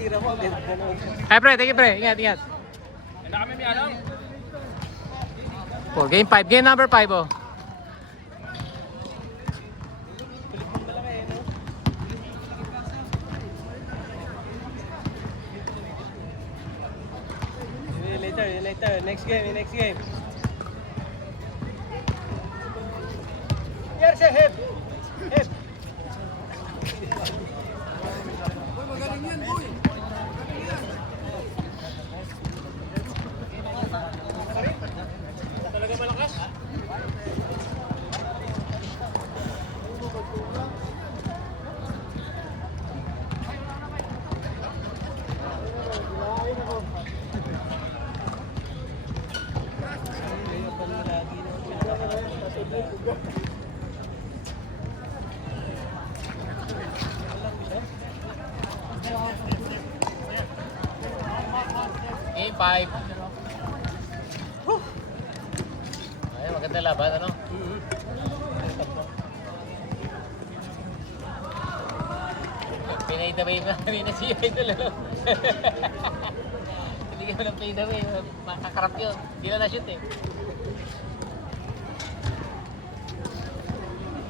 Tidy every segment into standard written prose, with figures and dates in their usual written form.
tira mo. Ay, pre, thank you, pre. Ingat, ingat. Hindi kami may alam. Oh, game 5. Game number 5, oh. Later. Next game. Here, say hip. Boy, magaling yan, boy. Talaga malakas? Game 5. Ay, maganda laban, ano? Pinay the wave namin na si Idol, ano? Hindi ka walang pay the wave. Makakarap yun. Hindi na na-shoot, eh.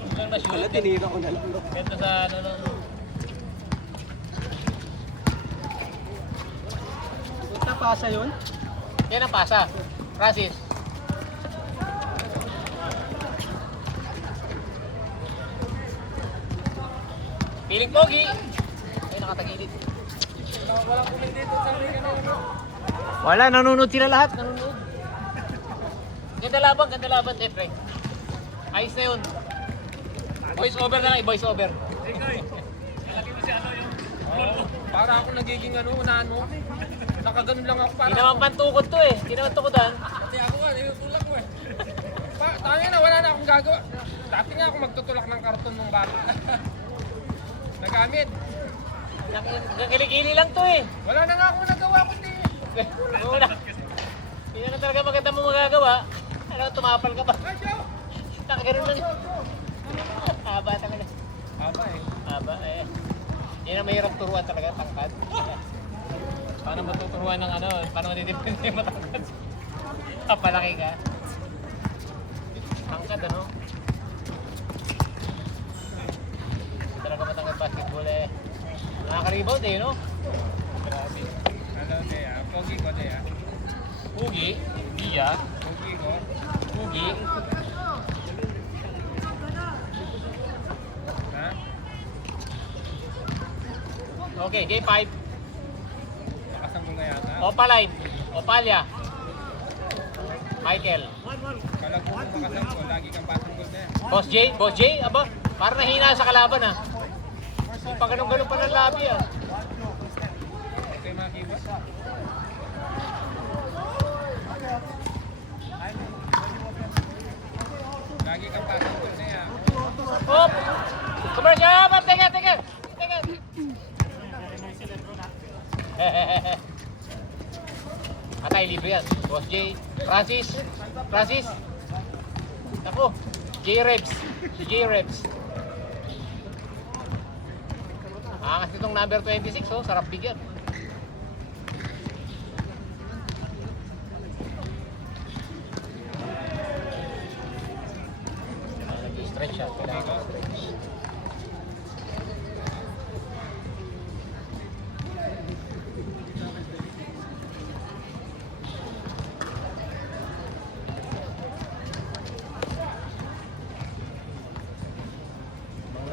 Hindi lang na-shoot. Wala, tinira ko na lang. Ganda sa ano, no? Pasa yun? Yan ang pasa. Francis. Piling pogi. Ay, nakatagilid. Walang kumin dito sa amin kanina. Wala, nanonood sila lahat. Nanonood. Ganda laban, Efre. Ayos na yun. Voice over na nga, voice over. Nalaki mo si ano yung para ako nagiging unahan mo. Nakaganon lang ako para. Hindi naman pantukod to eh. Hindi naman tukodan. Kasi ako nga, tinutulak ko eh. Tayo na, wala na akong gagawa. Dati nga ako magtutulak ng karton ng bata. Nagamit. Kilikili lang to eh. Wala na nga akong nagawa kundi. Muna. Hindi na talaga maganda mo magagawa. Ano, tumapal ka pa. Ay, Joe! Nakaganon lang. Haba talaga. Haba eh. Haba eh. Hindi na mahirap turuan talaga, tangkad. Paano matuturuan ng ano, paano matitipin yung matangkad? Kapalaki ka. Tangkad ano? Talaga matangkad basketball eh. Nakaka-rebound eh, no? Grabe. Ano, Dea? Pogi ko, Dea. Pugi, Dia, Pogi ko. Pugi. Ha? Okay, game 5. Nakasanggol na yata. Opaline, Opalia. Michael. Kala ko kung makasanggol, lagi kang pasanggol na yan. Boss J, aba, parang nahina sa kalaban ah. Yung pag ganun-ganun pa ng labi ah. Okay, mga keyboard. Lagi kang pasanggol na yan. Hop! Commercial! Teka! Atay, libre yan. Boss J. Francis. Ako. J-Rebs. Si J-Rebs. Angas itong number 26, oh. Sarap bigyan. Nag-stretch siya. Kailangan ko stretch.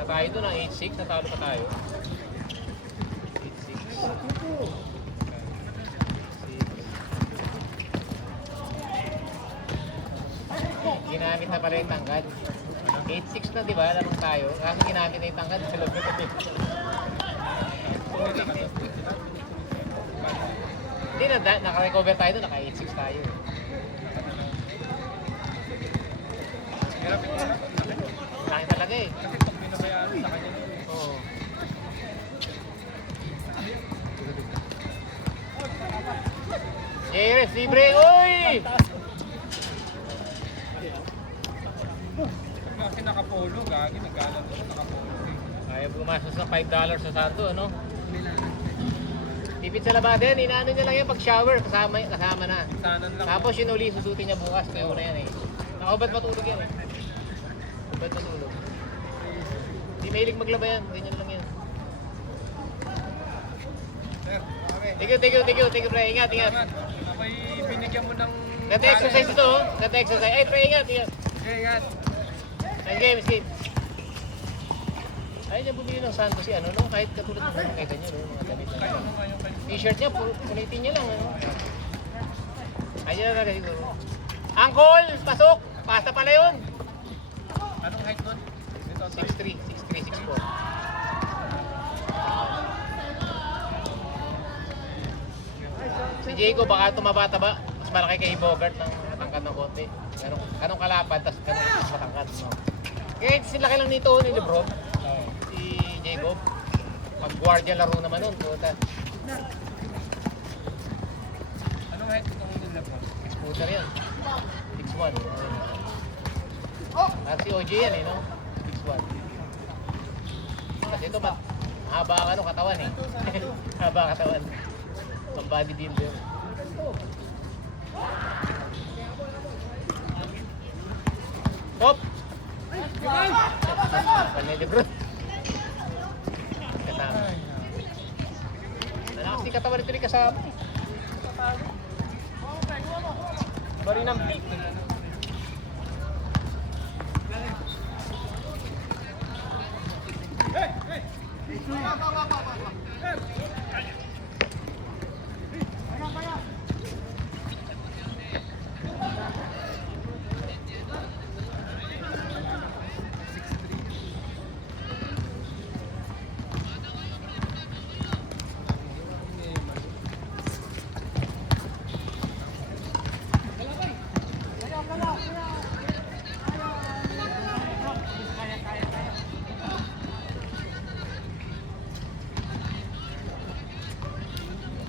Tayo doon ang 8-6, natalo pa tayo. 8-6. Ginamit na pala yung tangkad. 8-6 na, di ba? Lamang tayo. Kaso ginamit na yung tangkad sa loob na hindi na, naka-recover tayo doon. Naka-8-6 tayo. Laki talaga eh. Kasi pag binabayaan sa kanya. Oo. Jerez, libre! Uy! Kasi nakapolo, gagi, nagkalat doon, nakapolo. Ayaw pumasok sa $5 sa Santo, ano? Tipid sa labada yan, inaano niya lang yan pag shower, kasama na. Sanan lang. Tapos yun uli, susutin niya bukas, kaya una yan eh. Nakabad matulog yan eh. Nakabad matulog. Hindi mahilig maglaba yan, ganyan lang yan. Sir, okay. Thank you, pre. Ingat. Salamat. Ako'y binigyan mo ng... Ganda exercise ito, oh. Ganda exercise. Ay, pre, ingat. Okay, ingat. Nice game. Ayaw niya bumili ng Santos si ano, no? Kahit katulad ng mga kaysa niya, no? Mga damit na. Kayo, ngayon kayo. T-shirt niya, punitin niya lang, ano? Ayaw na talaga siguro. Angkol, pasok! Pasta pala yun! Anong height nun? Ito, 6'3", 6'4". Si Diego baka tumaba-taba. Mas malaki kay Bogart ng matangkad ng konti. Ganong kalapad, tapos ganong matangkad. No? Kaya sila lang nito ni Lebron. Si Diego. Pag-guardia laro naman nun. Puta. Anong height itong nila po? 6-footer yan. 6'1". At si OJ yan eh, no? 6'1". Kasi ito ba? Haba ang ano, katawan eh. Haba ang katawan. Pang bodybuilder. Hop! Panay Lebron. Kasama. Nalakas ni katawan ito ni kasama. Bari ng pick.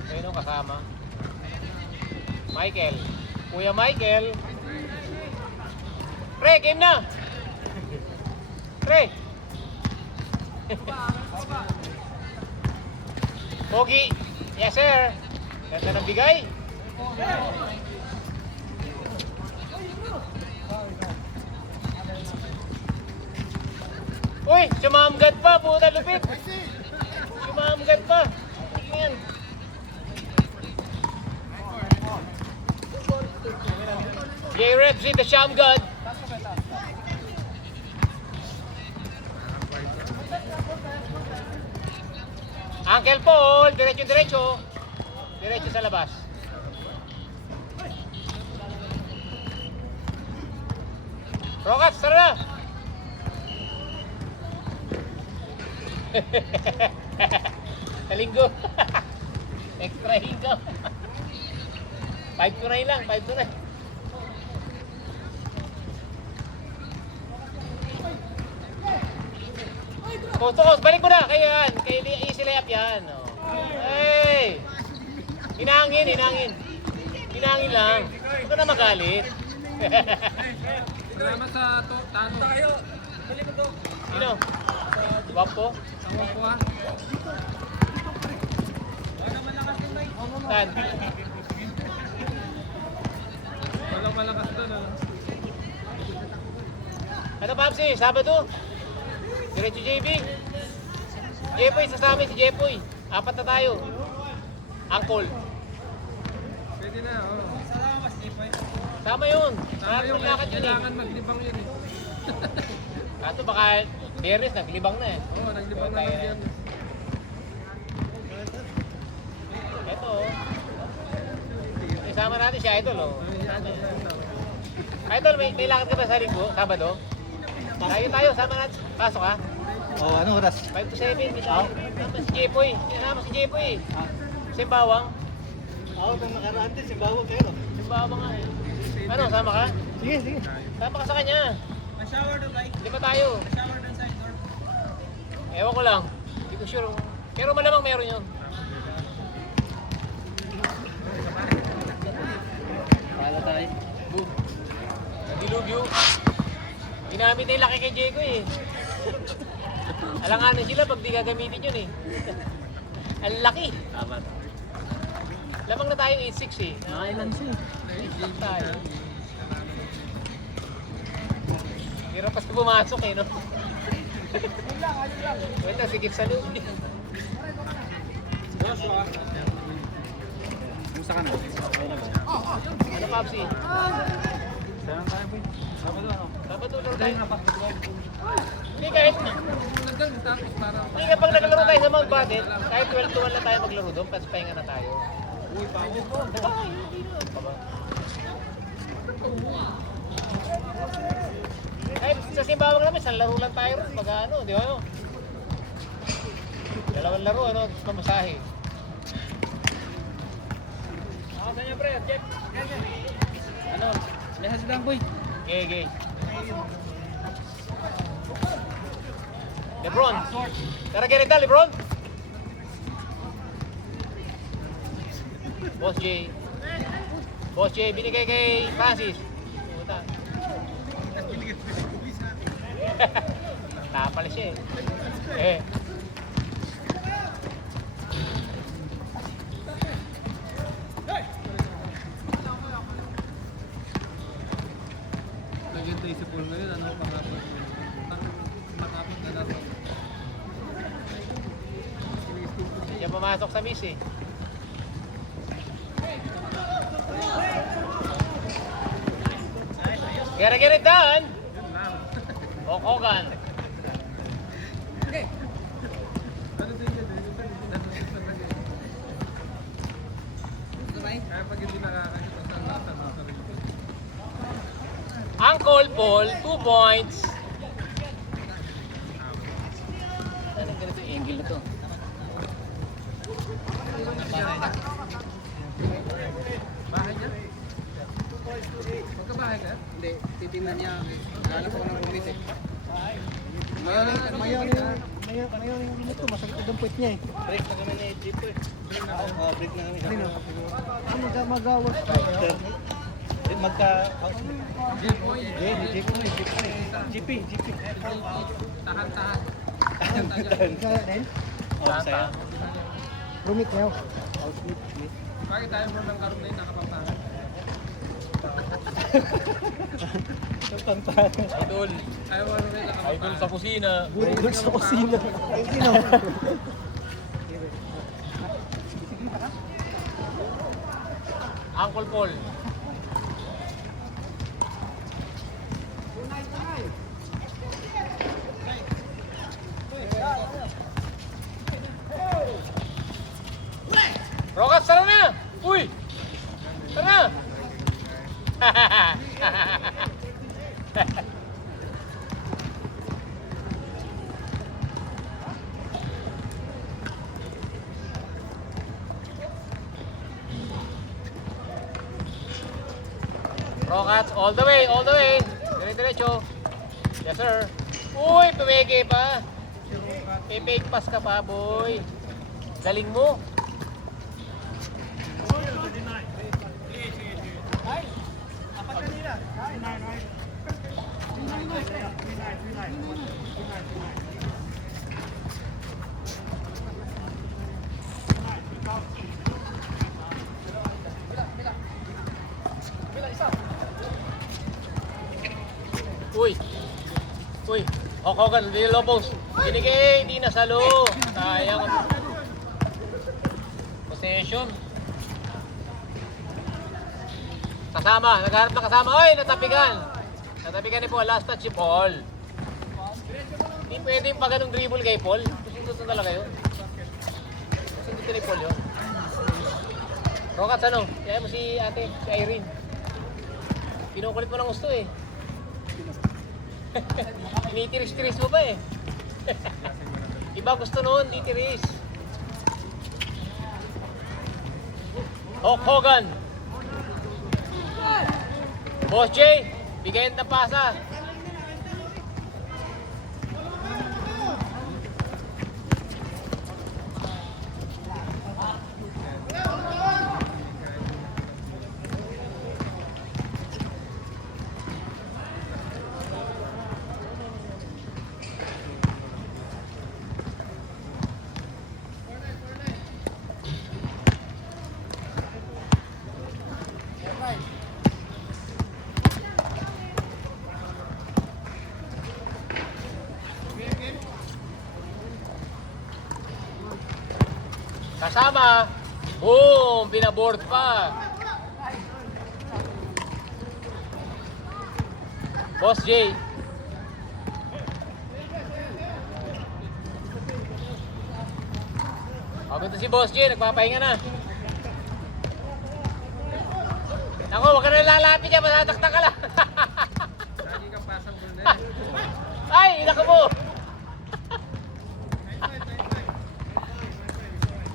Ayun ang kasama. Michael. Kuya Michael. Pre, game na! Pre! Pogi. Yes, sir. Ganda ng bigay. Uy, sumamgad pa. Puta lupit. Sumamgad pa. Tingnan. J-Rep, see the Sham God. Uncle Paul, diretso. Diretso sa labas. Rockets, tara na. Sa linggo. Extra hingo. 5 to 9 lang, 5 to 9. Coach, balik mo na kay yan. Kay easy layup yan. Oh. Hey! Hinangin. Hinangin lang. Huwag ka na magalit. Salamat sa tano. Tayo. Balik mo to. Sino? Guwapo? Tawa po ha. Saan? Walang malakas doon. Ano Papsi? Sabado? Diretso JB. Jepoy, sasama si Jepoy. 4 na tayo. Angkol. Pwede na, oo. Salamat, Jepoy. Sama yun. Tama yung Maglakad yun eh. kailangan maglibang yun eh. Kato baka Beres, naglibang na eh. Oo, naglibang na lang yan. Ito oh. Isama natin si Idol oh. Idol, may lakad ka ba sa linggo? Sabado? Tayo, sama natin. Pasok ha? Oh, ano oras? 5 to 7, may tayo. Sama si Jepoy. Sinama si Jepoy. Simbawang. Ako kung nakaraan din, simbawa kayo. Simbawang nga eh. Ano, sama ka? Sige. Sama ka sa kanya. Ma-shower doon, Bay. Di ba tayo? Ma-shower doon sa indoor. Ewan ko lang. Hindi ko sure. Pero malamang meron yun. Para tayo. Boom. Nagilugyo. Ginamit na yung laki kay Diego eh. Alanganan sila pag di gagamitin yun eh. Ang laki. Tama. Lamang na tayo 8-6 eh. Nakailan siya. Stop tayo. Hirap kasi pumasok eh, no? Wait na, sigit sa loob. Joshua. Kumusta ka na? Ano, Papsi? Saan tayo, boy? Sabado ano? Dapat tulong tayo. na basketball. Hindi kahit, Tapos para... hindi kapag naglaro tayo sa Mount Baden, kahit 12-1 lang tayo maglaro doon, tapos pahinga na tayo. Uy, pagod ko. Ay, hindi na. Aba. Kahit sa Simbawang namin, isang laro lang tayo ron. Pag ano, di ba ano? Dalawang laro, ano? Tapos mamasahe. Saan niya, pre? Check. Ano? May hasidang, boy. Okay, okay. Lebron. Tara ganito, Lebron. Boss J. Boss J, binigay kay Francis. Puta. Tapal siya eh. Lagyan tayo si Paul ngayon. Ano pangapot? Matapot na dapat. Siya pumasok sa miss eh. Get it done! Hulk Hogan. Ano din yun? Kaya pag hindi nakakasya, basta nasa sarili ko. Uncle Paul, 2 points. Ano ganito yung angle na to? Bahay niya? Magkabahay ka? Hindi, titingnan niya. Nalala ko ng kumit eh. Mayaw yung ito. Masakit yung puwet niya eh. Break na kami niya dito eh. Break na kami. Mag-awas pa. Magka-housemate. J-Boy. GP. Tahan-tahan. Kaya din? Santa. Rumit niya. Housemate. Bakit tayo bro ng karoon na yung nakapapangan? Idol. Ayaw mo rin nakapapangan. Idol sa kusina. Idol sa kusina. Sino? Uncle Paul. Rokas, tara na! Uy! Tara na! Rocats, all the way, all the way. Dire-diretso. Yes, sir. Uy, pumege pa. Pipake pass ka pa, boy. Galing mo. Uy. Uy. Hulk Hogan, hindi Lobos. Binigay, hindi nasalo. Sayang. Possession. Kasama, nagharap na kasama. Oy, natapigan. Natapigan ni Paul. Last touch si Paul. Hindi pwede yung pag ganong dribble kay Paul. Gusto talaga yun. Gusto ni Paul yun. Rocats, ano? Kaya mo si ate, si Irene. Pinukulit mo ng gusto eh. Tinitiris-tiris mo ba eh. Iba gusto noon, di tiris. Hulk Hogan. Boss J, bigayin na pasa. Kasama. Boom! Pinaboard pa. Boss J. Pagod na si Boss J, nagpapahinga na. Ako, huwag ka na lalapit yan, matataktak ka lang. Lagi kang pasang ball na yan. Ay, inako mo.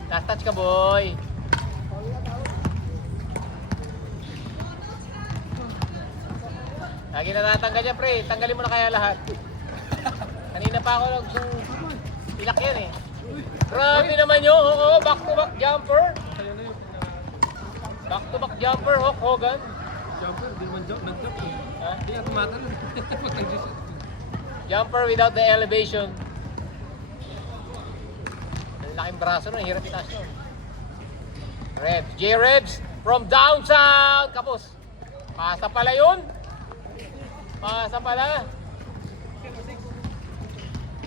Last touch ka, boy. Lagi na natanggal yan, pre. Tanggalin mo na kaya lahat. Kanina pa ako nagusong ilak yan eh. Grabe naman yun. Oo, back-to-back jumper. Sa'yo na yun. Back-to-back jumper, Hulk Hogan. Jumper, di naman nag-jump eh. Ha? Hindi nga tumatalon. Pag nag-jump. Jumper without the elevation. Ang laking braso nun, hirap itaas nun. Rebs, J-Rebs from down south. Kapos. Pasa pala yun. Pasa pala.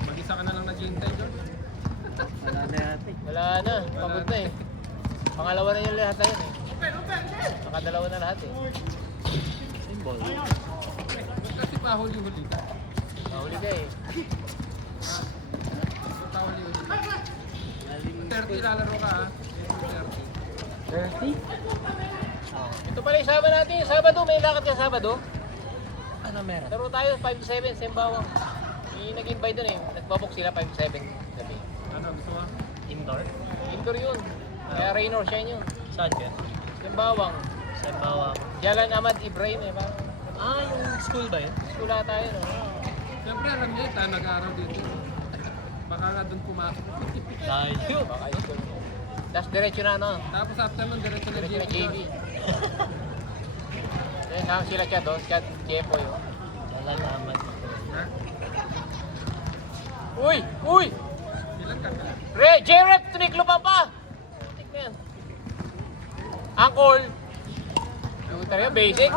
Mag-isa ka na lang nag-hintay, George. Wala na yata eh. Wala na, pagod na eh. Pangalawa na yung lahat na yun eh. Nakadalawa na lahat eh. Symbol. Kasi pahuli-huli ka. Mahuli ka eh. Pahuli-huli ka. 30 lalaro ka ha. 30. 30? Ito pala yung Sabado natin. Sabado, may lakad ka Sabado. Ano meron? Laro tayo 5-7, Sembawang. May nag-invite dun eh. Nagbabok sila 5-7 gabi. Ano, gusto mo? Indoor? Indoor yun. Kaya rain or shine yun. Saan ka? Sembawang. Sa Bawang. Jalan Ahmad Ibrahim eh. Parang Ah, yung school ba yun? skula tayo no. Siyempre alam niya, tayo nag-aaral dito. Baka nga doon pumasok. Layo. Baka yun. Tapos diretso na no. Tapos after nun, diretso na Diretso na JV. JV. Then sila Chad oh. Chad Jepo yun. Wala naman. Ha? Uy! Uy! Ilan ka pala? J-Rep! Tuniklo pa pa! Tunik na yan. Uncle! Shooter yun, basic.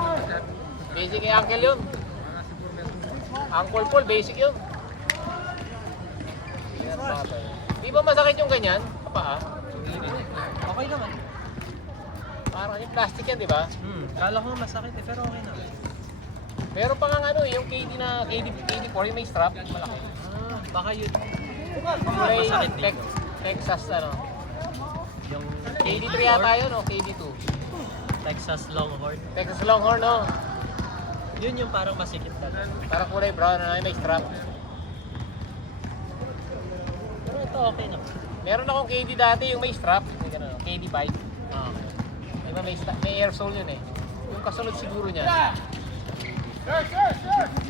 Basic kay Uncle yun. Mga siguro meron. Uncle Paul, basic yun. Di ba masakit yung ganyan? Kapaa? Okay naman. Parang yung plastic yan, di ba? Kala ko masakit eh, pero okay naman. Meron pa nga ano, yung KD4, yung may strap, malaki. Ah, baka yun. Kulay Masakit dito. Texas, ano. Yung KD3 yata yun, o KD2. Texas Longhorn. Texas Longhorn, no? Yun yung parang masikip talaga. Parang kulay brown, ano, may strap. Pero ito okay naman. Meron akong KD dati, yung may strap. May ganun, KD bike. Ah, okay. Diba may air sole yun eh. Yung kasunod siguro niya.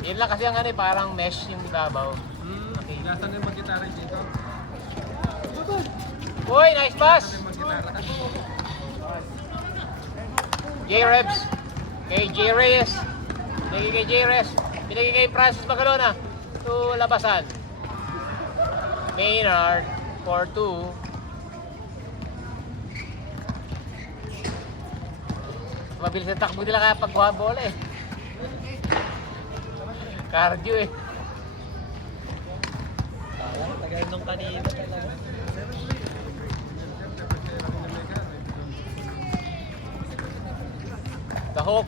Yun lang kasi ang ano eh, parang mesh yung ibabaw. Okay. Nasaan yung mag-gitara dito? Uy, nice pass! Nasaan yung mag-gitara? J-Rebs. Kay J-Reyes. Pinagay kay J-Reyes. Pinagay kay Francis Magalona. To labasan. Maynard. 4-2. Mabilis ang takbo nila kaya pagkuha bola eh. Cardio eh. Parang tagal nung kanina talaga. The Hawk.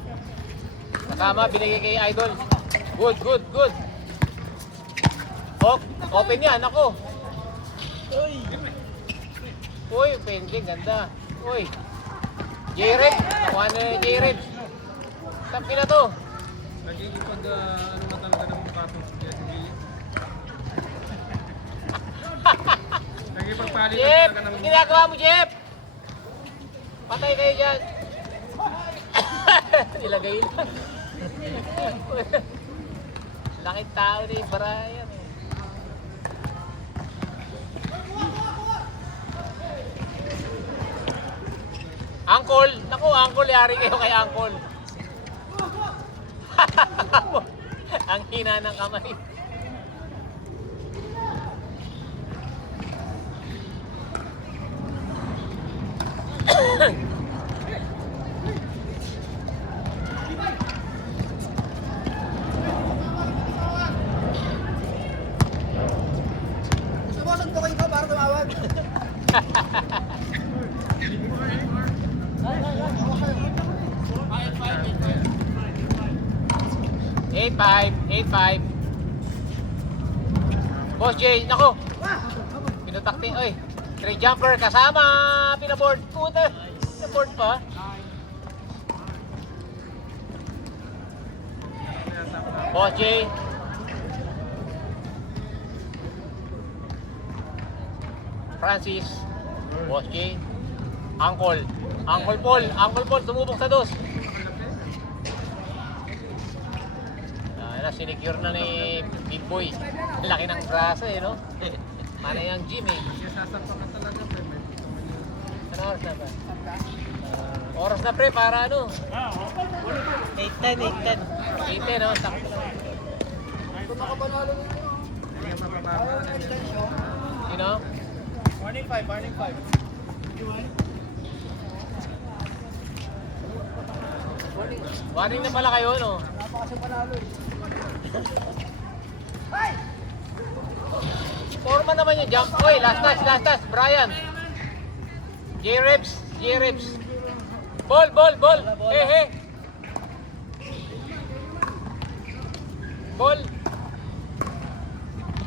Kasama, binigay kay Idol. Good, good, good. Hawk, open yan, ako. Uy! Uy, pending, ganda. Uy. J-Red, nakuha na yung J-Red. Tapi na to. Nagiging pag ano na talaga ng mukha itong si Jesse Billy. Nagiging pagpalit na Jeff, talaga ng ang ginagawa mo, Jeff? Patay kayo dyan. Nilagay lang. Lakit tao ni Brian. Eh. Uncle, naku, Uncle, yari kayo kay Uncle. Ang hina ng kamay. Gusto mo, suntukin ko para tumawag. 8-5. Boss J, nako. Pinutakti, oy. Straight jumper kasama. Pinaboard. Puta. Pinaboard pa. Boss J. Francis. Boss J. Uncle Paul sumubok sa dos. Sinecure na ni Big Boy. Laki ng braso eh, no? Mana yung gym eh. Ano oras na ba? Oras na pre, para ano? 8:10, no? Sakto lang. Sino? Morning 5. Warning na pala kayo, no? Napakasang panalo eh. Forma naman yung jump. Oy, last touch, Brian. J-Reps. Ball. Hey. Ball.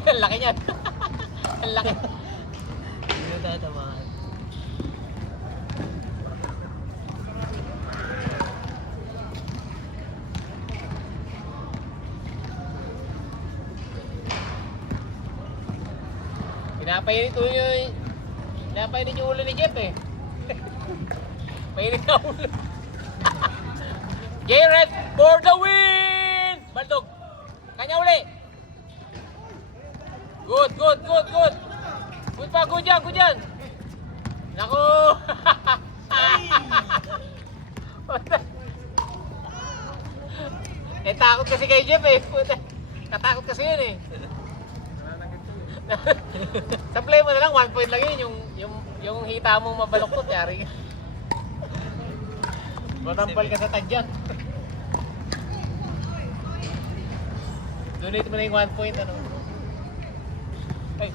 Ang laki niyan. Ang laki. Hindi tatamaan. Pinapainit yung ulo ni Jeff eh. Painit na ulo. J-Red for the win! Baldog. Kanya uli. Good. Good pa, good yan. Naku. Takot kasi kay Jeff eh. Katakot kasi yun eh. Sa play mo na lang, 1 point lang yun, yung hita mong mabaloktot, yari. Matampal ka sa tadyan. Donate mo na yung 1 point, ano. Ay.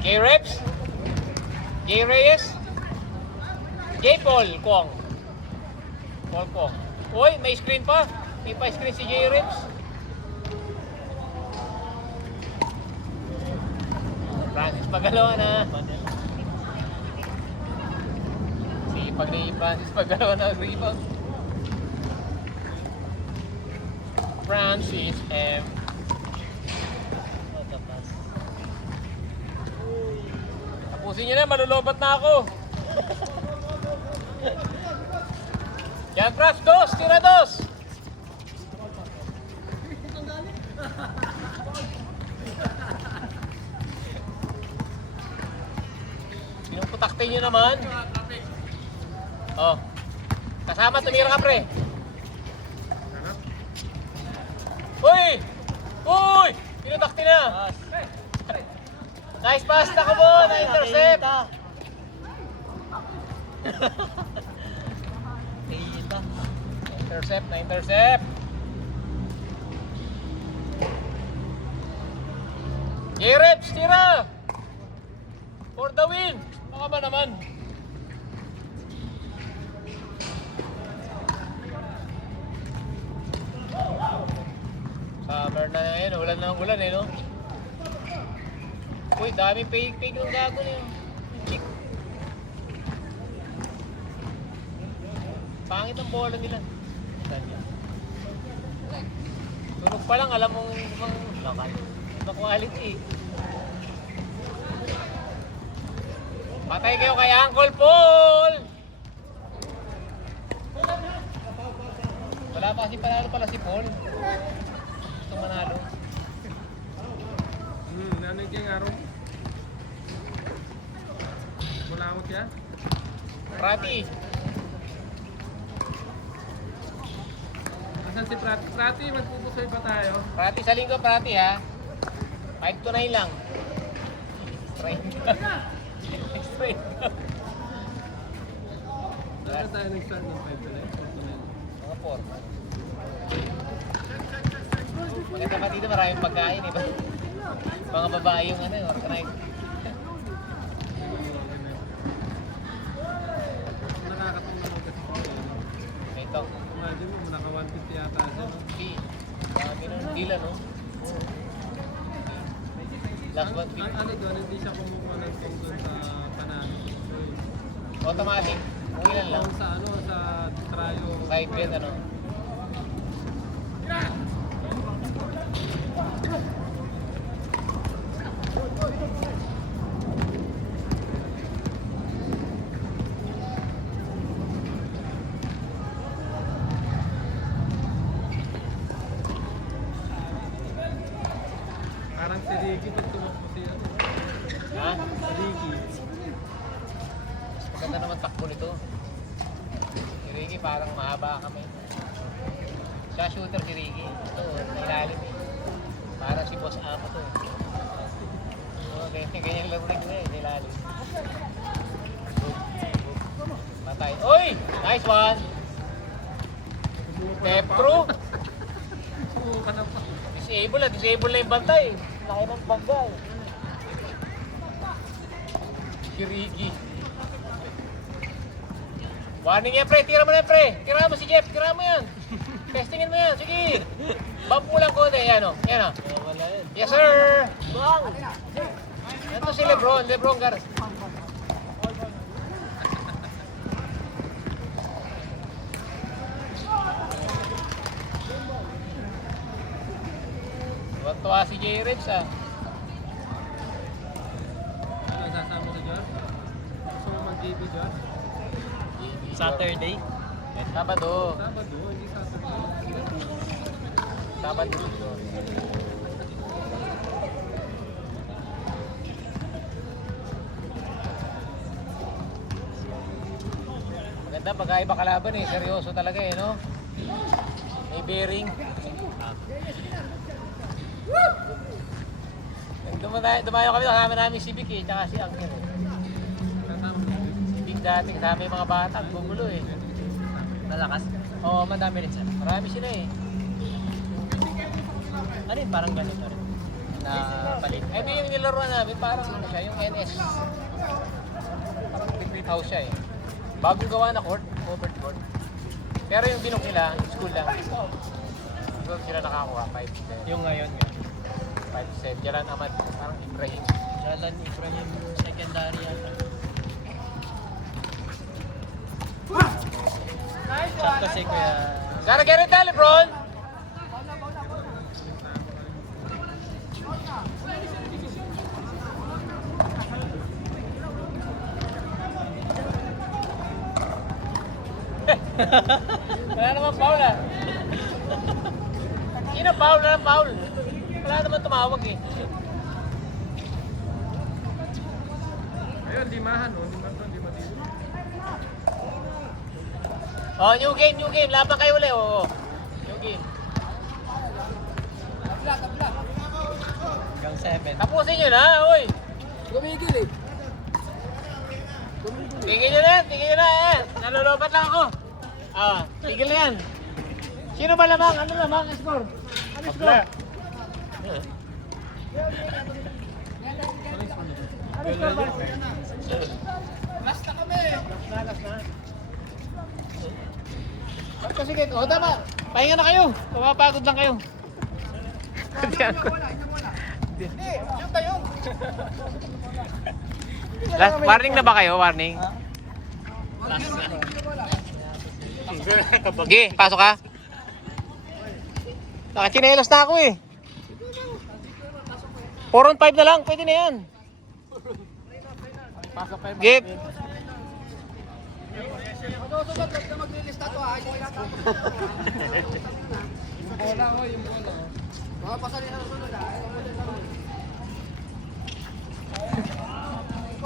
J-Reps, J-Reyes, J-Paul Kwong. Uy, may screen pa. May pa screen si J-Reps. Francis Pagalawan na. Sipag ni Francis Pagalawan na rebound. Francis M. Tapusin nyo na, malulobat na ako. Yan, Franz, tira dos. Taktin nyo naman. Oh. Kasama, tumira ka pre. Uy! Pinutakti na. Nice pass na ka mo. Na-intercept. Na-intercept. J-Reps, tira. For the win. Baka ba naman? Summer na yun, ulan na ng ulan eh, no? Uy, daming fake ng gago na yun. Pangit ang bola nila. Tunog pa lang, alam mong bakal. Quality. Patay kayo kay Uncle Paul! Wala pa kasi panalo pala si Paul. Gusto manalo. Nanig yung araw. Wala ako siya. Prati. Asan si Prati? Prati, magpupusoy pa tayo. Prati sa linggo, Prati ha. 5 to 9 lang. Straight. Straight. Saan tayo nag-start ng 5 to 9? Mga 4. Maganda pa dito, maraming pagkain eh. Mga babae yung ano, organize. Nakakatawa naman kasi. Ito. Imagine mo, siya kumuha ng kung doon sa Panano. Automatic. Kung ilan lang. Kung sa ano, sa Trayo. Side bet, ano. Parang si Ricky pag tumakbo siya. Ha? Ricky. Maganda naman takbo nito. Si Ricky parang mahaba kami. Siya shooter si Ricky. Ito, ilalim eh. Parang si Boss Apo to. Oo, ganyan lang rin eh, sa ilalim. Matay. Uy! Nice one! Step through! Subukan na pa. Disable na yung bantay. Laki ng bagay. Si Ricky. Warning yan, pre. Tira mo na yan, pre. Tira mo si Jeff. Tira mo yan. Testingin mo yan. Sige. Bump mo lang konti. Yan o. Yan o. Yes, sir. Bang. Ito si Lebron. Lebron Gar. Tuwa si J. Reds ah. Ano, sasama sa George? Gusto mo mag-GB George? Saturday. Sabado. Sabado, hindi Saturday. Sabado. Maganda pagkaiba kalaban eh. Seryoso talaga eh, no? May bearing. Dumayo kami, kasama namin si Vic eh, tsaka si Angel eh. Sasama sa George. Si Vic dati kasama yung mga bata, gugulo eh. Malakas. Oo, madami rin sila. Marami sila eh. Ano yun? Parang ganito rin. Na palit. Ito yung nilaruan namin, parang ano siya, yung NS. Parang liquid house siya eh. Bagong gawa na court, covered court. Pero yung binok nila, school lang. Siguro sila nakakuha, 5-7. Yung ngayon nga. 5-7. Jalan Ahmad, parang Ibrahim. Jalan Ibrahim secondary yata. Sakto si Kuya. Gotta get it done, Lebron! Wala naman foul ah. Sino foul? Wala naman foul. Wala naman tumawag eh. Ayun, limahan, oh. Lima to, lima dito. Oh, new game, new game. Laban kayo ulit. Oo. New game. Hanggang 7. Tapusin nyo na, uy. Gumigil eh. Tigil nyo na yan, tigil nyo na yan. Nalulupat lang ako. Ah, tigil na yan. Sino ba lamang? Ano lamang? Score? Ano score? Ano score ba? Last na kami! Last na. Kasi kahit, oh tama. Pahinga na kayo. Pumapagod lang kayo. Last, warning na ba kayo? Warning? Last na. Sige, pasok ka. Nakachinelos na ako eh. 4 on 5 na lang, pwede na yan. Pasok kayo. Gip. Yung bola ko, yung bola.